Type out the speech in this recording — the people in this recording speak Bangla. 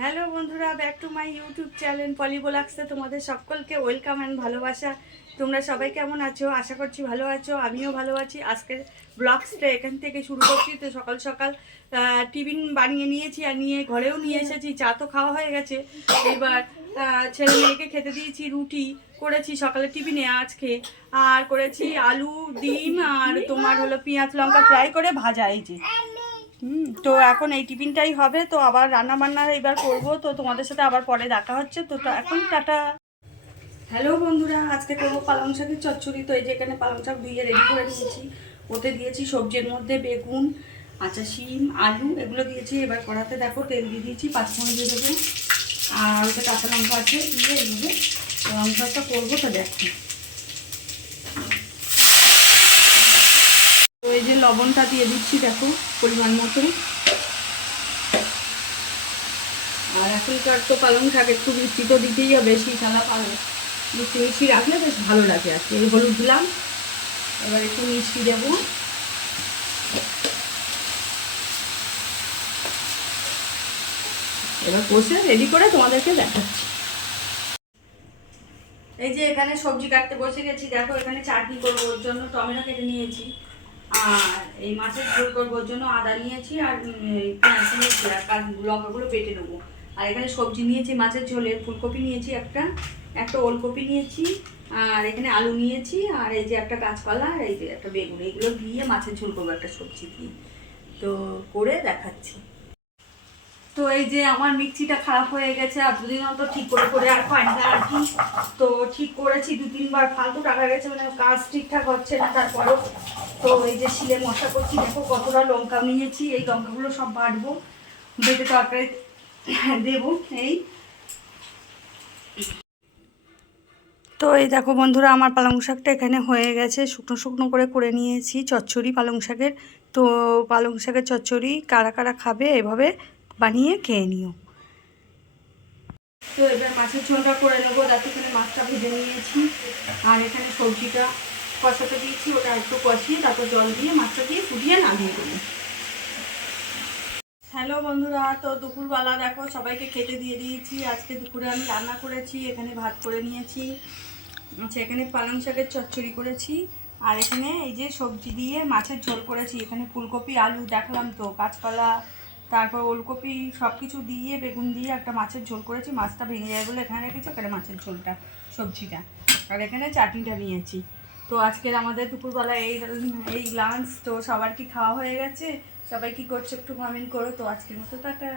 হ্যালো বন্ধুরা, back to my YouTube channel পলি ব্লগসে তোমাদের সকলকে ওয়েলকাম অ্যান্ড ভালোবাসা। তোমরা সবাই কেমন আছো? আশা করছি ভালো আছো, আমিও ভালো আছি। আজকের ব্লগসটা এখান থেকে শুরু করছি। তো সকাল সকাল টিফিন বানিয়ে নিয়েছি আর নিয়ে ঘরেও নিয়ে এসেছি। চা তো খাওয়া হয়ে গেছে। এবার ছেলে মেয়েকে খেতে দিয়েছি, রুটি করেছি সকালে টিফিনে আজকে, আর করেছি আলু ডিম আর তোমার হলো পেঁয়াজ লঙ্কা ফ্রাই করে ভাজা। এই যে তো এখন এই টিফিনটাই হবে। তো আবার রান্না বান্না এবার করব। তো তোমাদের সাথে আবার পরে দেখা হচ্ছে। তো এখন টাটা। হ্যালো বন্ধুরা, আজকে করবো পালং শাকের চচ্চড়ি। তো এই যে এখানে পালং শাক ধুয়ে রেডি করে নিয়েছি। ওতে দিয়েছি সবজির মধ্যে বেগুন, আচ্ছা শিম, আলু এগুলো দিয়েছি। এবার কড়াতে দেখো তেল দিয়ে দিয়েছি, পাঁচফোড়ন দিয়ে দেবো, আর ওটা কাঁচা লঙ্কা আছে দিয়ে এইভাবে পালং শাকটা করবো। তো দেখো, তো এই যে লবণটা দিয়ে দিচ্ছি দেখো পরিমাণ মতোই। আর এখনকার তো পালং শাক একটু মিষ্টি তো দিতেই হবে, শীতলা পালং মিষ্টি মিষ্টি রাখলে বেশ ভালো লাগে আর কি। এই হলুদ দিলাম, এবার একটু মিষ্টি দেবো। এবার কষে রেডি করে তোমাদেরকে দেখাচ্ছি। এই যে এখানে সবজি কাটতে বসে গেছি। দেখো এখানে চাটনি করবো, ওর জন্য টমেটো কেটে নিয়েছি, আর এই মাছের ঝোল করবো ওর জন্য আদা নিয়েছি, আর পেঁয়াজ নিয়েছি, আর লঙ্কাগুলো বেটে নেবো। আর এখানে সবজি নিয়েছি মাছের ঝোলে, ফুলকপি নিয়েছি একটা, একটা ওলকপি নিয়েছি, আর এখানে আলু নিয়েছি, আর এই যে একটা কাঁচকলা, আর এই যে একটা বেগুন। এইগুলো দিয়ে মাছের ঝোল করবো একটা সবজি দিয়ে। তো করে দেখাচ্ছি। তো এই যে আমার মিক্সিটা খারাপ হয়ে গেছে, আর দুদিন তো ঠিক করে আর পাই না আর কি। তো ঠিক করেছি, 2-3 বার ফালতু টাকা গেছে, মানে কাজ ঠিকঠাক হচ্ছে না। তারপরেও তো এই যে শিলে মশলা করছি। দেখো কতটা লঙ্কা নিয়েছি, এই লঙ্কাগুলো সব বাটবো, বেটে তরকারি দেবো। এই তো এই দেখো বন্ধুরা, আমার পালং শাকটা এখানে হয়ে গেছে, শুকনো শুকনো করে নিয়েছি চচ্চড়ি পালং শাকের। তো পালং শাকের চচ্চড়ি কারা কারা খাবে এভাবে বানিয়ে খেয়ে নিও। তো এবার মাছের ঝোলটা করে নেবো। তাতে এখানে মাছটা ভেজে নিয়েছি, আর এখানে সবজিটা কষাতে দিয়েছি, ওটা একটু কষিয়ে তারপর জল দিয়ে মাছটা দিয়ে ফুটিয়ে নামিয়ে দেবো। হ্যালো বন্ধুরা, তো দুপুরবেলা দেখো সবাইকে খেতে দিয়ে দিয়েছি। আজকে দুপুরে আমি রান্না করেছি, এখানে ভাত করে নিয়েছি, আচ্ছা এখানে পালং শাকের চচ্চড়ি করেছি, আর এখানে এই যে সবজি দিয়ে মাছের ঝোল করেছি। এখানে ফুলকপি আলু দেখলাম তো, কাঁচকলা, তারপর ওলকপি সব কিছু দিয়ে বেগুন দিয়ে একটা মাছের ঝোল করেছি। মাছটা ভেঙে যায় বলে এখানে রেখেছি, এখানে মাছের ঝোলটা সবজিটা, আর এখানে চাটনিটা নিয়েছি। তো আজকের আমাদের দুপুরবেলা এই লাঞ্চ। তো সবার কি খাওয়া হয়ে গেছে? সবাই কি করছো একটু কমেন্ট করো। তো আজকের মতো টাটা।